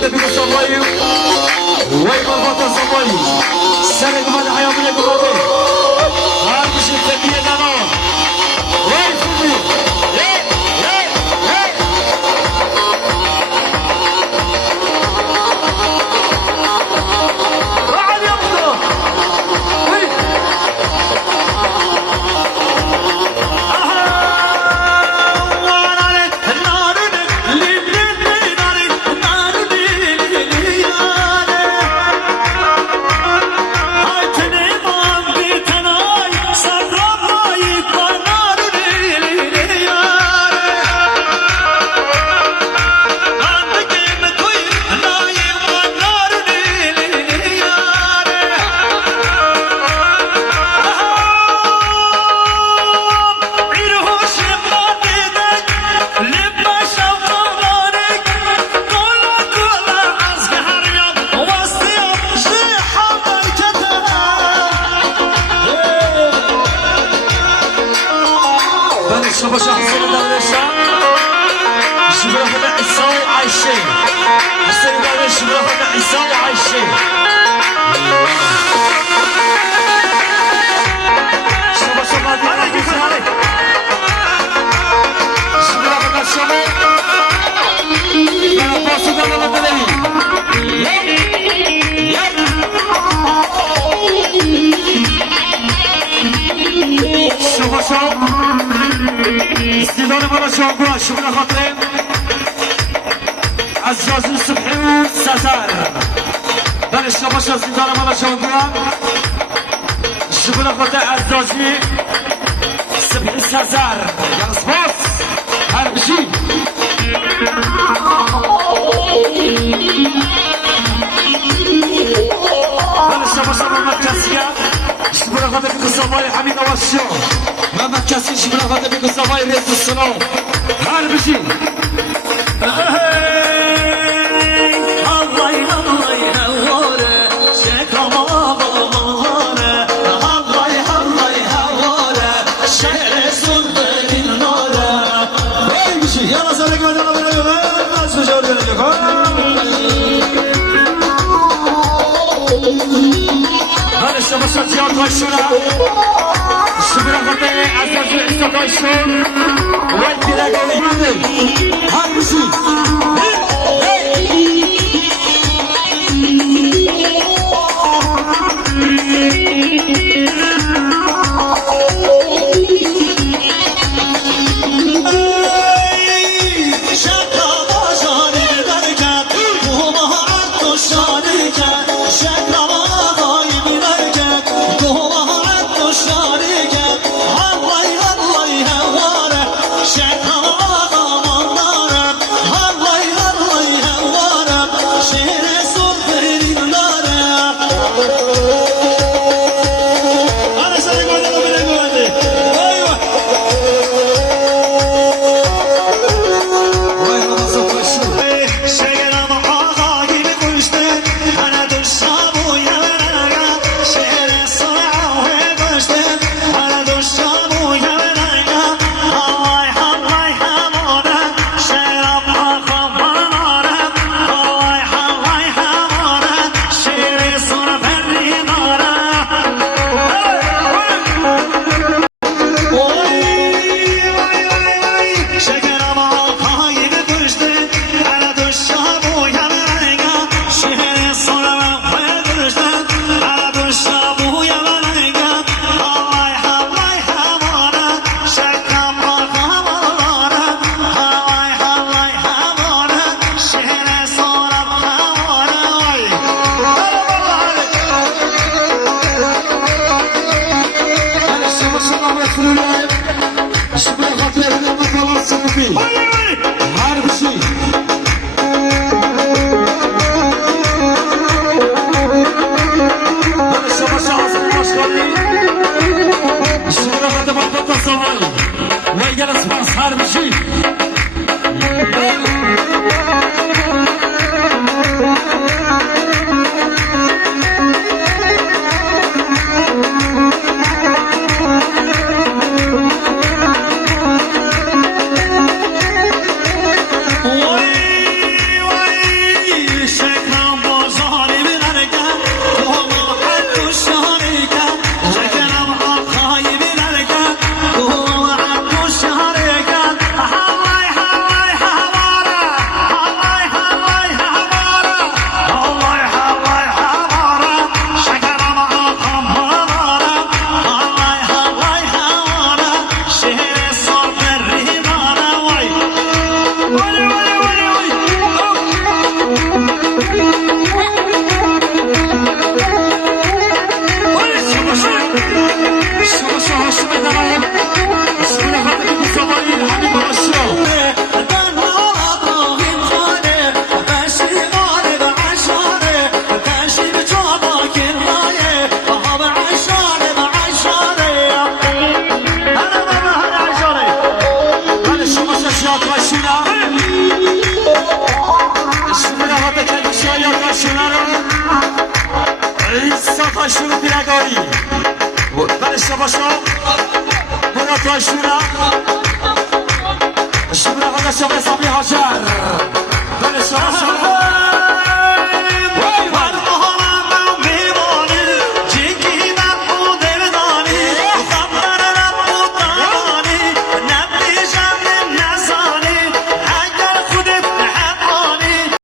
خاطر بك الصبايا وين مربوطة الصبايا السنة كما الحياة منك الرابع هاد مش التكية دانا وين فمي شباب حسين درويشة شباب فتح عيسى وعايشين حسين درويش شباب فتح عيسى وعايشين شباب هذه شباب فتح الشباب كانوا باسوا دولة الدليل شباب استدانة مرة شوقوا شبنا خاطرين عزاز الصبحي وسازار بل الشباشة استدانة مرة شوقوا شبنا خاطر عزازي الصبحي سازار يا صباص هربجي بل الشباشة المركزية شبنا خاطر بك الصبايا حميد وشو ما كاسين شبنا غدا بيكو صفاي ريس الصنو هربجي الله الله هوره شكرا بابا هوره الله الله هوره شهر سلطان النوره هربجي يلا سلام عليكم الناس بجور لكم هذا الشباب زياد وشنا شبنا خطي عزاز العيسى كايشون وين تلاقوا يبدل هربجي عیسی تاشور بیرگاری بله شباشو برا تاشورا شبرا خدا شبه سامی حاجر بله شباشو